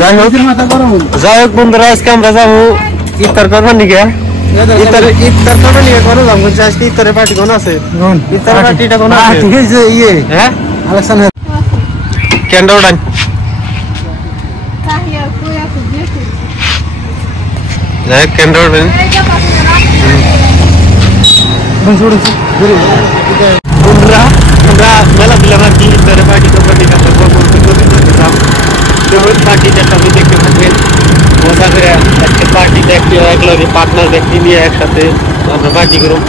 যাই হোক বন্ধুরা, আজকে আমরা যাবো ইফতার করবার নিকে। ইফতার করবার নিকে কোনো যাবো, আজকে ইফতারের পার্টি কোন আছে? ইফতারের পার্টিটা কোন আছে? ঠিক আছে, হ্যাঁ কেন্দ্র উঠান। কেন্দ্র উঠবেন বন্ধুরা, আমরা মেলা দিলাম আর কি ইফতারের পার্টি করবার নিকে। পার্টিটা সবাই দেখতে থাকবেন, মজা করে একটা পার্টি দেখতে একলগে পার্টনার ব্যক্তি নিয়ে একসাথে আমরা পার্টি করব।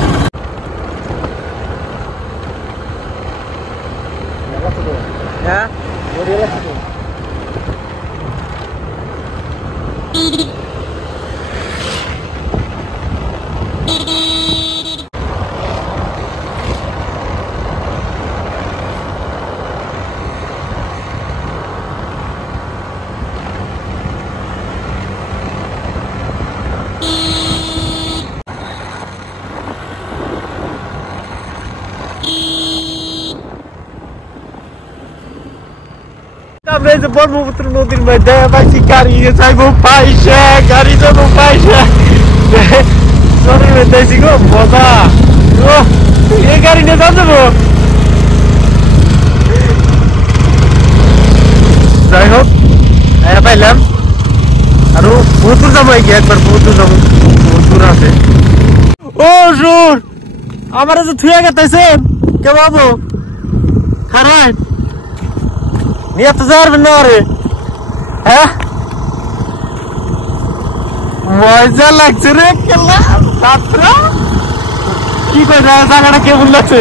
হ্যাঁ আমরা এই যে ব্রহ্মপুত্র নদীর মধ্যে পাইছি গাড়ি যাইবো পয়সা, গাড়ি যাবো পয়সা নদীর মধ্যে আইছি গো, মজা। এই গাড়ি নিয়ে যাবো। যাই হোক পাইলাম, আরো বহুত দূর যাবো, একবার বহুত দূর যাবো, বহুত দূর আছে। ও সুর আমার যে থুয়ে গেতেছেন কে বাবু খারাপ নিয়ে তো যাবেন না রে? হ্যাঁ মজা লাগছে রে, কি করে জায়গাটা কেমন লাগছে?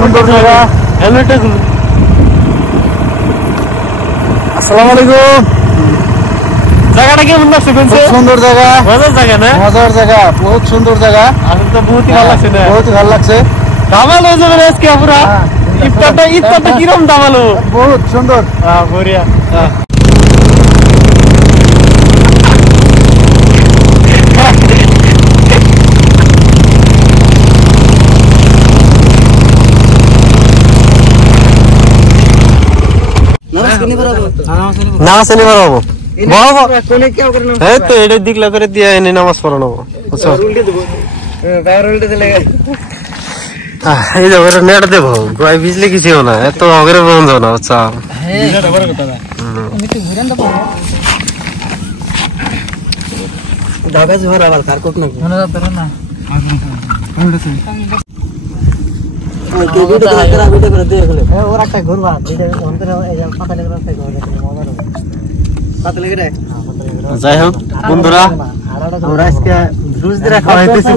সুন্দর জায়গা। আসসালামু আলাইকুম। জায়গাটা কেমন লাগছে? সুন্দর জায়গা, মজার জায়গা না? মজার জায়গা, বহুত সুন্দর জায়গা। আসলে তো বহুত ভালো লাগছে না? বহুত ভালো লাগছে। দামাল হয়ে যাবে আজকে পুরা ইফতারটা কিরকম দামাল? বহুত সুন্দর, বঢ়িয়া। নামাজ এনে পড়াবো, এই তো এটা দিকলা করে দিয়ে এনে নামাজ পড়ানো। এই যে ওরা নেট দেবো, গায়ে বিজলি কিছু না, এত অগরে বন্ধ না। আচ্ছা যাই হোক বন্ধুরা, আমরা আজকে জুস দিয়ে খাওয়াইতেছি।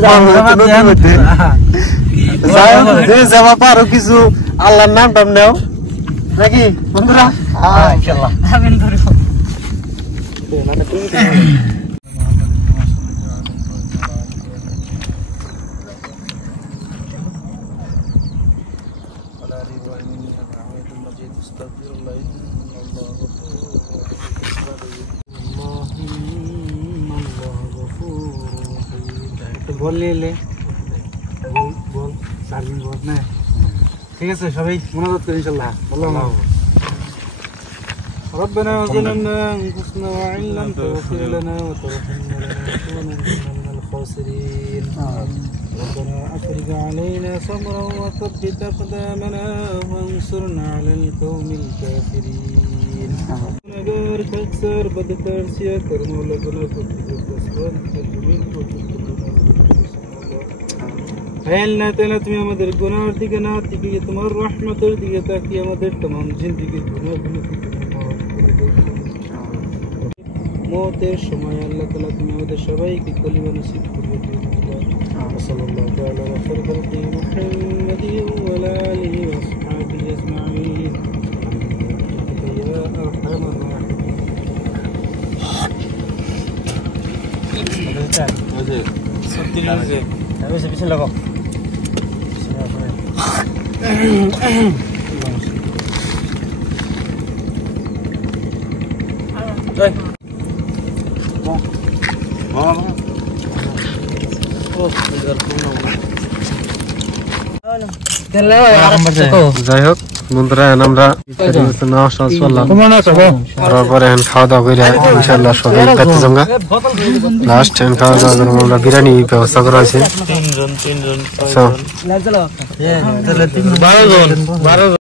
যাই হোক যে যাওয়া পারো কিছু আল্লাহর নাম টাম নেও নাকি বন্ধুরা? ইনশাআল্লাহ বল নিলে বল চার্জিং বল না, ঠিক আছে সবাই মনোযোগ করে ইনশাআল্লাহ। আল্লাহ ربنا ظلمنا أنفسنا وإن لم تغفر لنا وترحمنا لنكونن من الخاسرين. ربنا أفرج علينا صبرا وثبت أقدامنا وانصرنا على القوم الكافرين. أجر تكسر بدتر سيكر مولدنا كتب تسوان تجميل وتجميل فعلنا تلت में আমাদের গুনাহ থেকে না থেকে তোমার রহমতের দিকে তাকিয়ে আমাদের तमाम জিন্দেগির গুনাহগুলো মওতের সময় আল্লাহ তাআলা তুমি আমাদের সবাইকে কলিমা নসিব করে দিন। সাল্লাল্লাহু তাআলা আলা খালিকি মুহাম্মাদি ওয়া আলা আলিহি ওয়া আসহাবিহি আজমাইন ইয়া আরহামার রাহিমিন। সত্যি লাগে বেশি বেশি লাগাও। যাই হোক বন্ধুরা এখন আমরা নাস্তা করলাম, করার পরে এখন খাওয়া দাওয়া করে ইনশাল্লাহ সবাই খেতে যাবো। লাস্ট এখন খাওয়া দাওয়া করে আমরা বিরিয়ানি ব্যবস্থা করা হয়েছে। 12 জন।